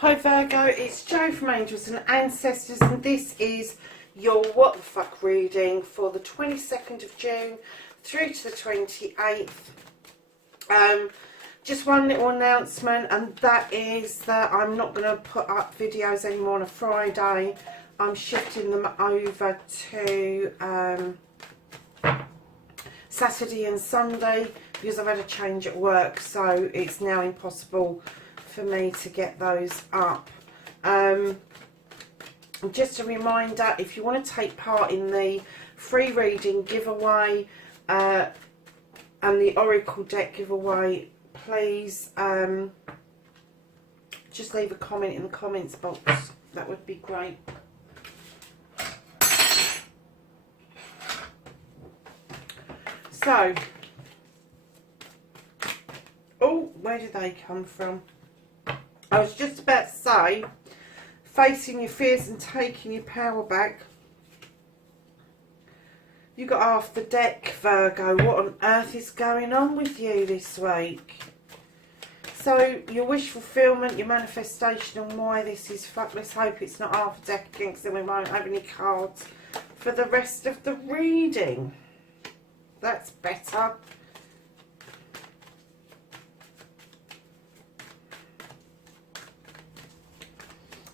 Hi Virgo, it's Jo from Angels and Ancestors, and this is your What the Fuck reading for the 22nd of June through to the 28th. Just one little announcement, and that is that I'm not going to put up videos anymore on a Friday. I'm shifting them over to Saturday and Sunday because I've had a change at work, so it's now impossible for me to get those up. Just a reminder, if you want to take part in the free reading giveaway and the Oracle deck giveaway, please just leave a comment in the comments box. That would be great. So, oh, where did they come from? I was just about to say, facing your fears and taking your power back. You got half the deck, Virgo. What on earth is going on with you this week? So, your wish fulfillment, your manifestation, and why this is fuck. Let's hope it's not half a deck again, because then we won't have any cards for the rest of the reading. That's better.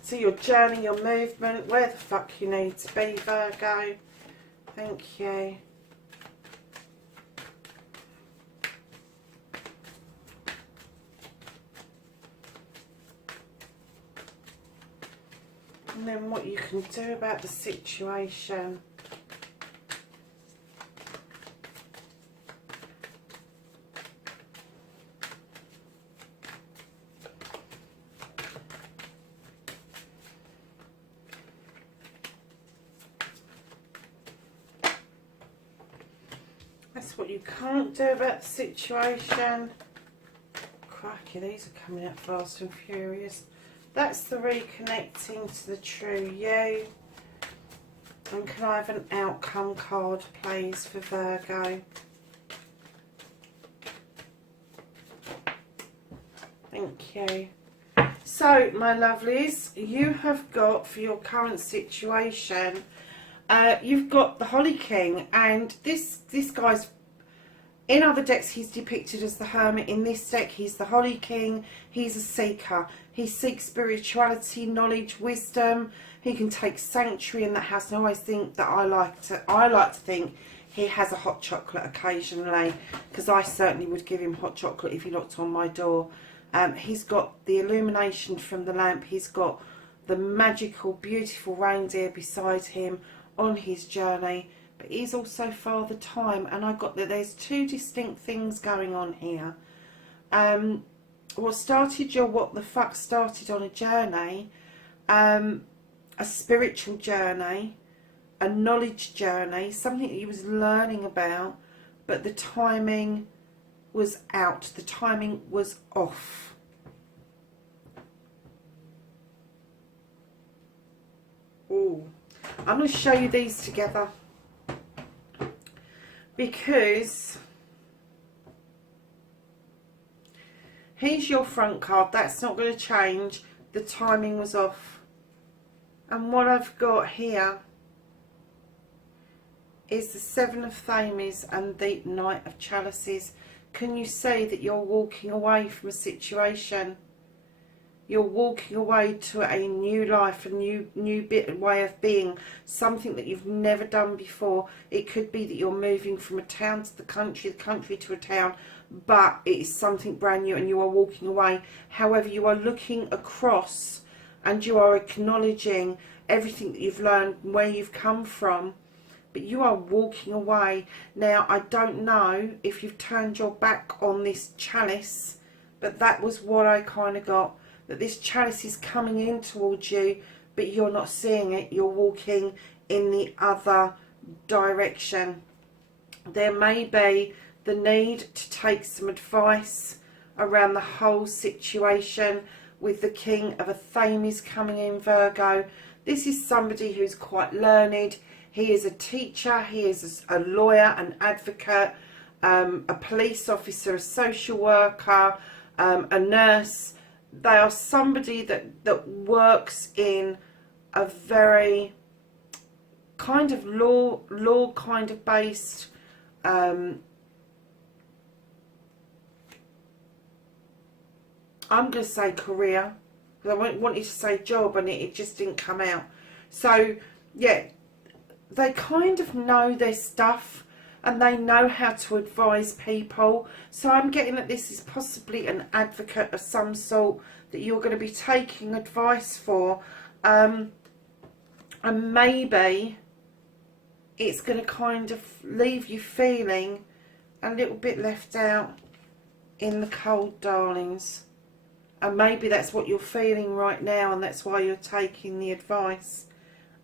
So your journey, your movement, where the fuck you need to be, Virgo. Thank you. And then what you can do about the situation. That's what you can't do about the situation. Crikey, these are coming out fast and furious. That's the reconnecting to the true you. And can I have an outcome card, please, for Virgo? Thank you. So, my lovelies, you have got, for your current situation, you've got the Holly King, and this guy's, in other decks he's depicted as the Hermit. In this deck he's the Holly King. He's a seeker. He seeks spirituality, knowledge, wisdom. He can take sanctuary in that house. And I always think that I like to think he has a hot chocolate occasionally, because I certainly would give him hot chocolate if he knocked on my door. He's got the illumination from the lamp. He's got the magical, beautiful reindeer beside him on his journey, but he's also Father Time, and I got that there's two distinct things going on here. What started your what the fuck started on a journey, a spiritual journey, a knowledge journey, something that he was learning about, but the timing was out, the timing was off. Ooh. I'm going to show you these together because here's your front card. That's not going to change. The timing was off. And what I've got here is the Seven of Thames and the Knight of Chalices. Can you see that you're walking away from a situation? You're walking away to a new life, a new bit way of being, something that you've never done before. It could be that you're moving from a town to the country to a town, but it is something brand new and you are walking away. However, you are looking across and you are acknowledging everything that you've learned, where you've come from, but you are walking away. Now, I don't know if you've turned your back on this chalice, but that was what I kind of got. That this chalice is coming in towards you, but you're not seeing it. You're walking in the other direction. There may be the need to take some advice around the whole situation with the King of a Thames coming in, Virgo. This is somebody who's quite learned. He is a teacher. He is a lawyer, an advocate, a police officer, a social worker, a nurse. they are somebody that works in a very kind of law kind of based I'm going to say career, because I wanted to say job and it just didn't come out. So yeah, they kind of know their stuff and they know how to advise people. So I'm getting that this is possibly an advocate of some sort that you're going to be taking advice for, and maybe it's going to kind of leave you feeling a little bit left out in the cold, darlings. And maybe that's what you're feeling right now, and that's why you're taking the advice.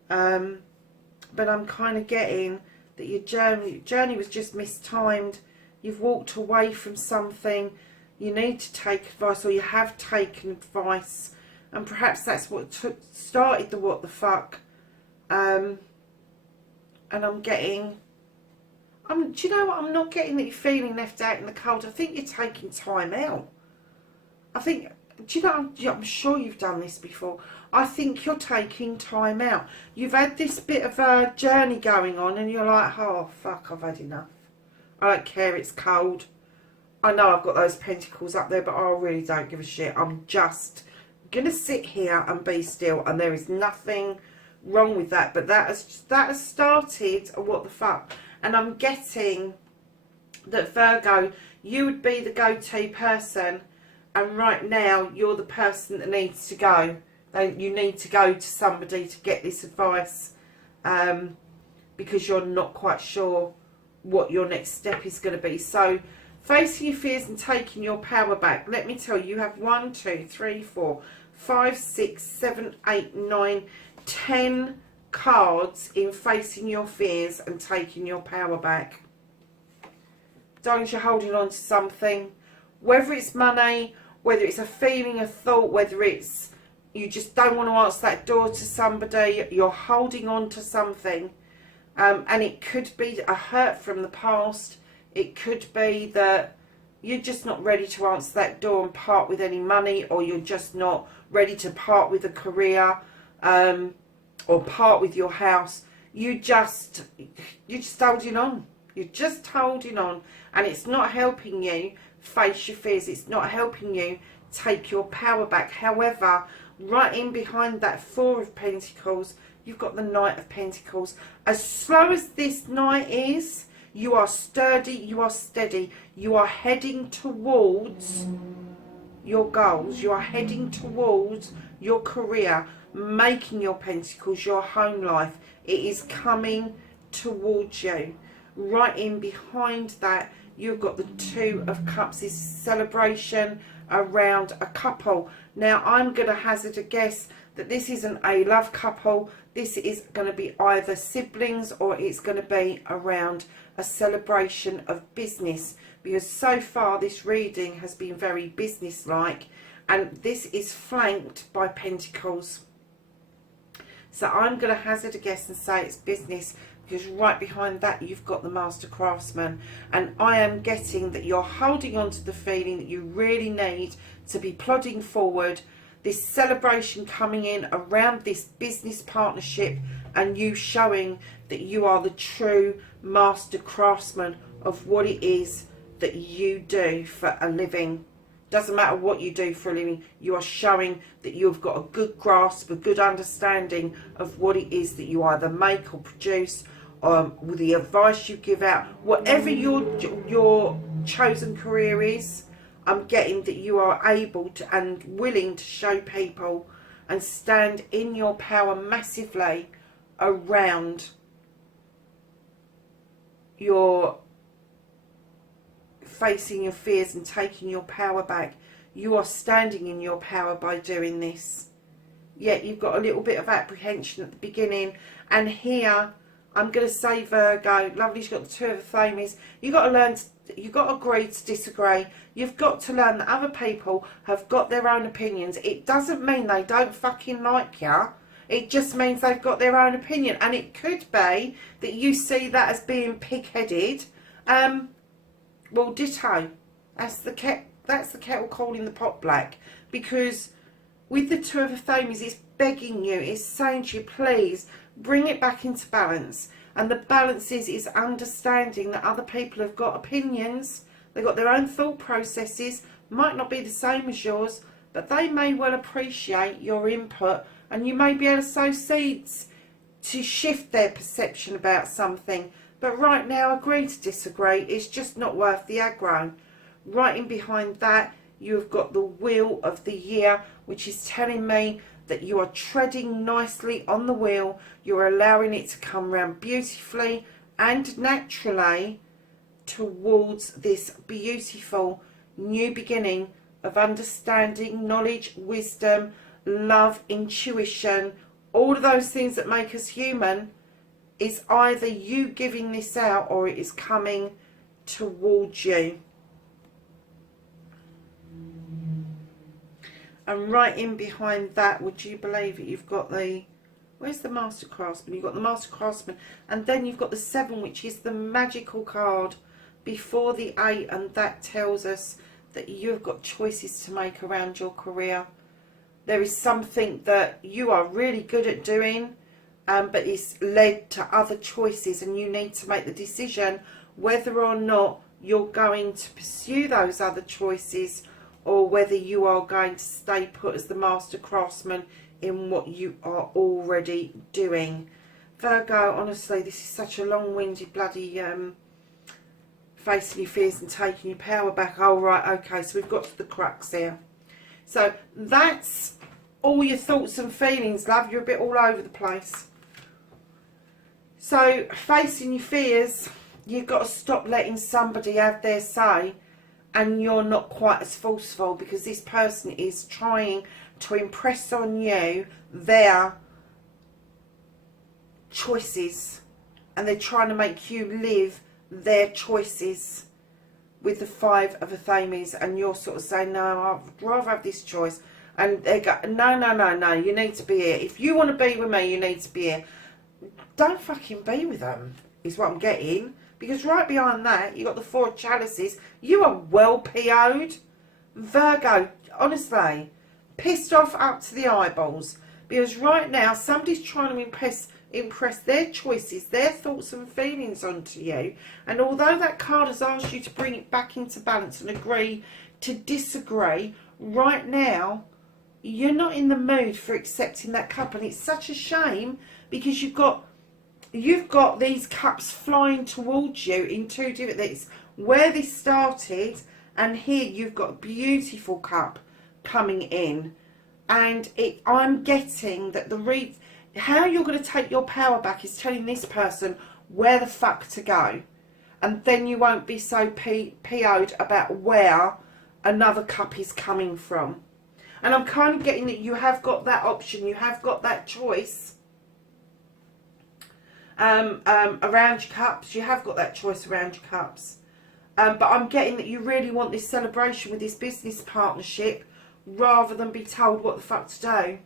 But I'm kind of getting that your journey was just mistimed. You've walked away from something. You need to take advice, or you have taken advice. And perhaps that's what started the what the fuck. And I'm getting... do you know what? I'm not getting that you're feeling left out in the cold. I think you're taking time out. I think... Do you know, I'm sure you've done this before. I think you're taking time out. You've had this bit of a journey going on and you're like, oh, fuck, I've had enough. I don't care, it's cold. I know I've got those pentacles up there, but I really don't give a shit. I'm just going to sit here and be still, and there is nothing wrong with that. But that has started a what the fuck. And I'm getting that, Virgo, you would be the go-to person. And right now, you're the person that needs to go. You need to go to somebody to get this advice, because you're not quite sure what your next step is going to be. So, facing your fears and taking your power back. Let me tell you, you have 1, 2, 3, 4, 5, 6, 7, 8, 9, 10 cards in facing your fears and taking your power back. Darling, you're holding on to something. Whether it's money, whether it's a feeling, a thought, whether it's you just don't want to answer that door to somebody, you're holding on to something. And it could be a hurt from the past. It could be that you're just not ready to answer that door and part with any money, or you're just not ready to part with a career, or part with your house. You're just holding on. You're just holding on, and it's not helping you face your fears. It's not helping you take your power back. However, right in behind that 4 of Pentacles, you've got the Knight of Pentacles. As slow as this Knight is, you are sturdy, you are steady, you are heading towards your goals, you are heading towards your career, making your Pentacles your home life. It is coming towards you. Right in behind that, you've got the 2 of Cups. This is celebration around a couple. Now, I'm going to hazard a guess that this isn't a love couple. This is going to be either siblings, or it's going to be around a celebration of business. Because so far, this reading has been very business-like. And this is flanked by Pentacles. So I'm going to hazard a guess and say it's business, because right behind that you've got the Master Craftsman. And I am getting that you're holding on to the feeling that you really need to be plodding forward. This celebration coming in around this business partnership, and you showing that you are the true Master Craftsman of what it is that you do for a living. Doesn't matter what you do for a living, you are showing that you've got a good grasp, a good understanding of what it is that you either make or produce, with the advice you give out. Whatever your chosen career is, I'm getting that you are able to and willing to show people and stand in your power massively around your facing your fears and taking your power back. You are standing in your power by doing this. Yet you've got a little bit of apprehension at the beginning. And here, I'm going to say, Virgo, lovely, you've got the 2 of the Flamies. You've got to learn, you've got to agree to disagree. You've got to learn that other people have got their own opinions. It doesn't mean they don't fucking like you. It just means they've got their own opinion. And it could be that you see that as being pig-headed. Well, ditto. That's the That's the kettle calling the pot black. Because with the Two of Athames, it's begging you, it's saying to you, please bring it back into balance. And the balance is understanding that other people have got opinions, they've got their own thought processes, might not be the same as yours, but they may well appreciate your input, and you may be able to sow seeds to shift their perception about something. But right now, agree to disagree. It's just not worth the aggro. Right in behind that, you've got the Wheel of the Year, which is telling me that you are treading nicely on the wheel. You're allowing it to come round beautifully and naturally towards this beautiful new beginning of understanding, knowledge, wisdom, love, intuition, all of those things that make us human. Is either you giving this out or it is coming towards you. And right in behind that, would you believe it, you've got the, where's the Master Craftsman? You've got the Master Craftsman, and then you've got the 7, which is the magical card before the 8, and that tells us that you've got choices to make around your career. There is something that you are really good at doing, but it's led to other choices, and you need to make the decision whether or not you're going to pursue those other choices, or whether you are going to stay put as the Master Craftsman in what you are already doing. Virgo, honestly, this is such a long-winded bloody facing your fears and taking your power back. Oh, right, okay, so we've got to the crux here. So that's all your thoughts and feelings, love. You're a bit all over the place. So facing your fears, you've got to stop letting somebody have their say, and you're not quite as forceful, because this person is trying to impress on you their choices, and they're trying to make you live their choices with the 5 of Athames, and you're sort of saying, no, I'd rather have this choice. And they go, no, no, no, no, you need to be here. If you want to be with me, you need to be here. Don't fucking be with them, is what I'm getting. Because right behind that, you've got the 4 of Chalices. You are well PO'd. Virgo, honestly, pissed off up to the eyeballs. Because right now, somebody's trying to impress their choices, their thoughts and feelings onto you. And although that card has asked you to bring it back into balance and agree to disagree, right now, you're not in the mood for accepting that cup. And it's such a shame, because you've got these cups flying towards you in 2 different things. Where this started, and here you've got a beautiful cup coming in. And I'm getting that how you're going to take your power back is telling this person where the fuck to go. And then you won't be so PO'd about where another cup is coming from. And I'm kind of getting that you have got that option, you have got that choice. Around your cups, you have got that choice around your cups, but I'm getting that you really want this celebration with this business partnership rather than be told what the fuck to do.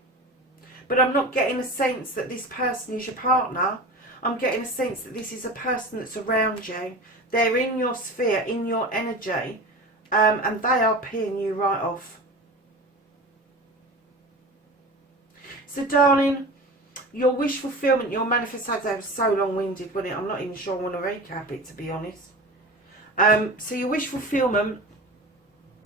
But I'm not getting a sense that this person is your partner. I'm getting a sense that this is a person that's around you. They're in your sphere, in your energy, and they are peeing you right off. So darling, your wish fulfillment, your manifestation, that was so long-winded, wasn't it? I'm not even sure I want to recap it, to be honest. So your wish fulfillment,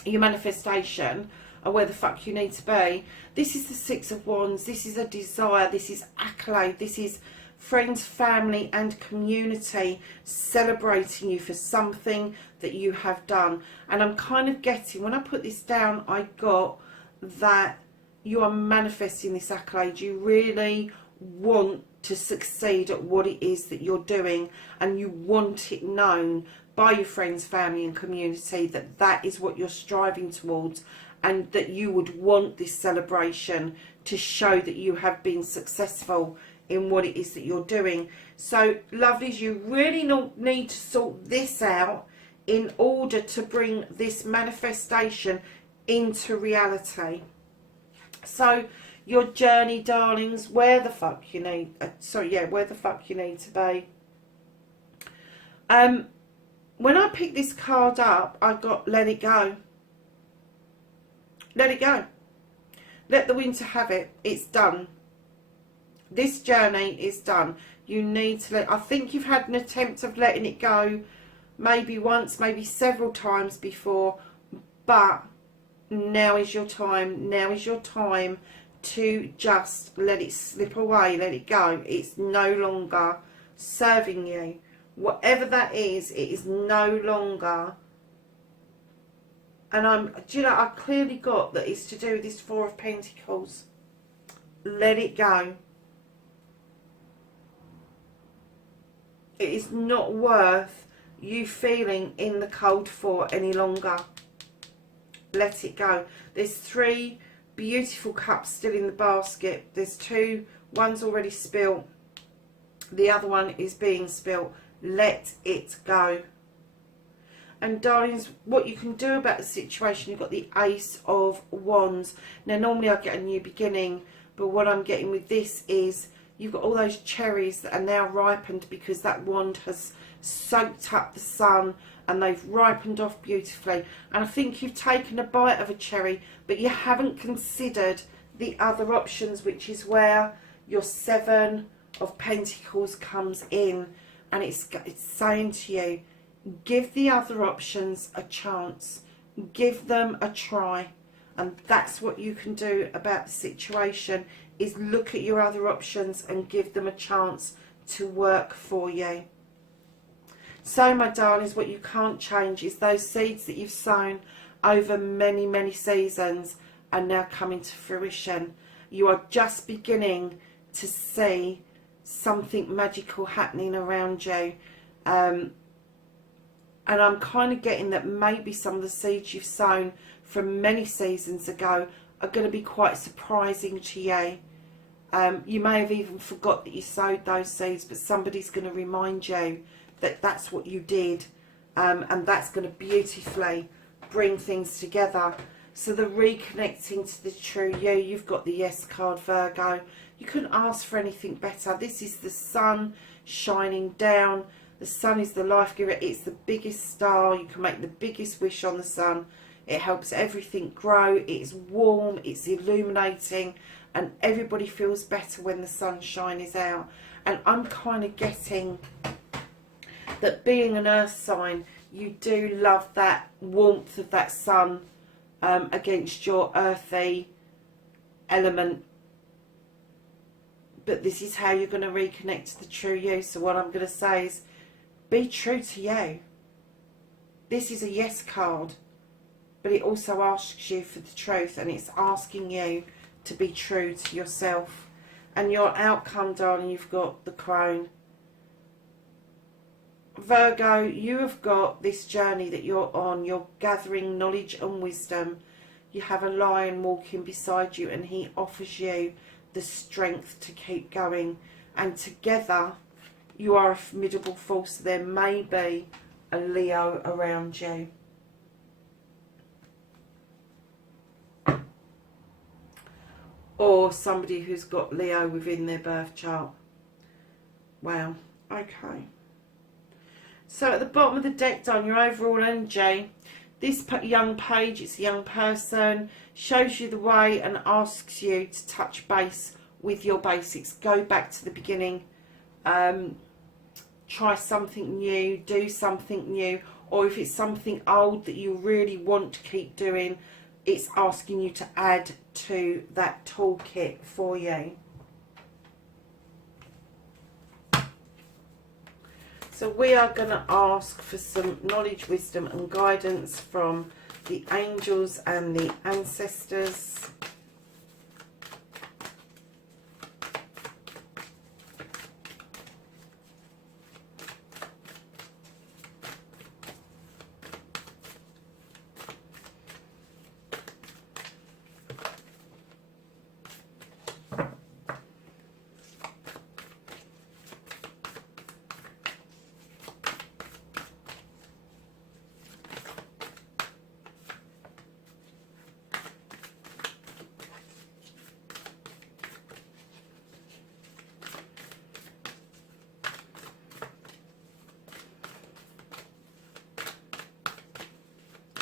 your manifestation, and where the fuck you need to be. This is the 6 of Wands. This is a desire. This is accolade. This is friends, family, and community celebrating you for something that you have done. And I'm kind of getting, when I put this down, I got that you are manifesting this accolade. You really want to succeed at what it is that you're doing, and you want it known by your friends, family and community that that is what you're striving towards, and that you would want this celebration to show that you have been successful in what it is that you're doing. So lovelies, you really need to sort this out in order to bring this manifestation into reality. So your journey, darlings, where the fuck you need, where the fuck you need to be. When I picked this card up, I got let it go. Let it go. Let the winter have it. It's done. This journey is done. You need to let... I think you've had an attempt of letting it go maybe once, maybe several times before, but now is your time. Now is your time to just let it slip away, let it go. It's no longer serving you. Whatever that is, it is no longer. And do you know, I clearly got that it's to do with this Four of Pentacles. Let it go. It is not worth you feeling in the cold for any longer. Let it go. There's 3 beautiful cups still in the basket. There's 2. One's already spilt. The other one is being spilt. Let it go. And darlings, what you can do about the situation, you've got the Ace of Wands. Now normally I get a new beginning, but what I'm getting with this is you've got all those cherries that are now ripened because that wand has soaked up the sun and they've ripened off beautifully. And I think you've taken a bite of a cherry, but you haven't considered the other options, which is where your 7 of Pentacles comes in. And it's saying to you, give the other options a chance. Give them a try. And that's what you can do about the situation, is look at your other options and give them a chance to work for you. So, my darlings, what you can't change is those seeds that you've sown over many, many seasons are now coming to fruition. You are just beginning to see something magical happening around you. And I'm kind of getting that maybe some of the seeds you've sown from many seasons ago are going to be quite surprising to you. You may have even forgot that you sowed those seeds, but somebody's going to remind you that that's what you did, and that's going to beautifully bring things together. So the reconnecting to the true you, you've got the Yes card, Virgo. You couldn't ask for anything better. This is the sun shining down. The sun is the life giver. It's the biggest star. You can make the biggest wish on the sun. It helps everything grow. It's warm. It's illuminating. And everybody feels better when the sunshine is out. And I'm kind of getting that being an earth sign, you do love that warmth of that sun against your earthy element. But this is how you're going to reconnect to the true you. So what I'm going to say is, be true to you. This is a yes card, but it also asks you for the truth, and it's asking you to be true to yourself. And your outcome, darling, you've got the Crone. Virgo, you have got this journey that you're on. You're gathering knowledge and wisdom. You have a lion walking beside you, and he offers you the strength to keep going. And together, you are a formidable force. There may be a Leo around you. Or somebody who's got Leo within their birth chart. Wow. Okay. So at the bottom of the deck, down your overall energy, this young page, it's a young person, shows you the way and asks you to touch base with your basics. Go back to the beginning. Try something new, do something new. Or if it's something old that you really want to keep doing, it's asking you to add to that toolkit for you. So we are going to ask for some knowledge, wisdom and guidance from the angels and the ancestors.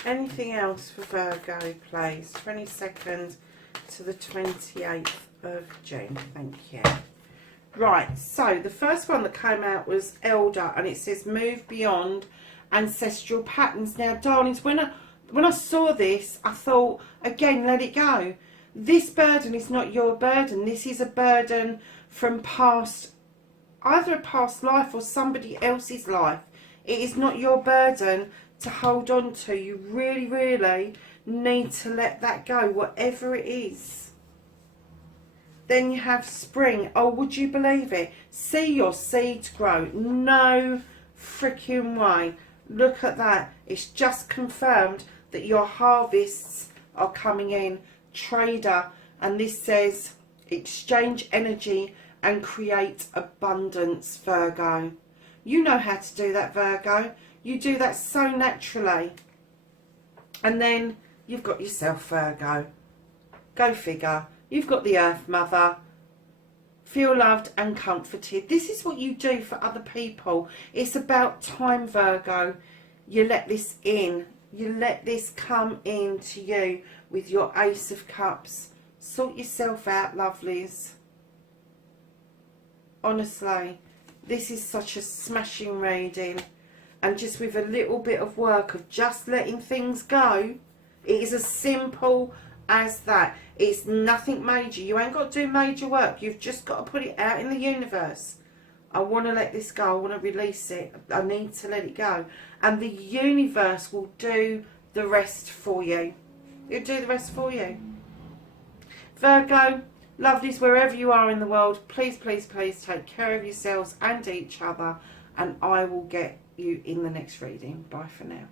Anything else for Virgo, please? 22nd to the 28th of June. Thank you. Right, so the first one that came out was Elder, and it says move beyond ancestral patterns. Now, darlings, when I saw this, I thought, again, let it go. This burden is not your burden. This is a burden from past, either a past life or somebody else's life. It is not your burden to hold on to. You really, really need to let that go, whatever it is. Then you have Spring. Oh, would you believe it? See your seeds grow. No freaking way. Look at that. It's just confirmed that your harvests are coming in. Trader. And this says exchange energy and create abundance, Virgo. You know how to do that, Virgo. You do that so naturally. And then you've got yourself, Virgo. Go figure. You've got the Earth Mother. Feel loved and comforted. This is what you do for other people. It's about time, Virgo. You let this in. You let this come in to you with your Ace of Cups. Sort yourself out, lovelies. Honestly, this is such a smashing reading. And just with a little bit of work of just letting things go, it is as simple as that. It's nothing major. You ain't got to do major work. You've just got to put it out in the universe. I want to let this go. I want to release it. I need to let it go. And the universe will do the rest for you. It'll do the rest for you. Virgo, lovelies, wherever you are in the world, please, please, please take care of yourselves and each other. And I will get you in the next reading. Bye for now.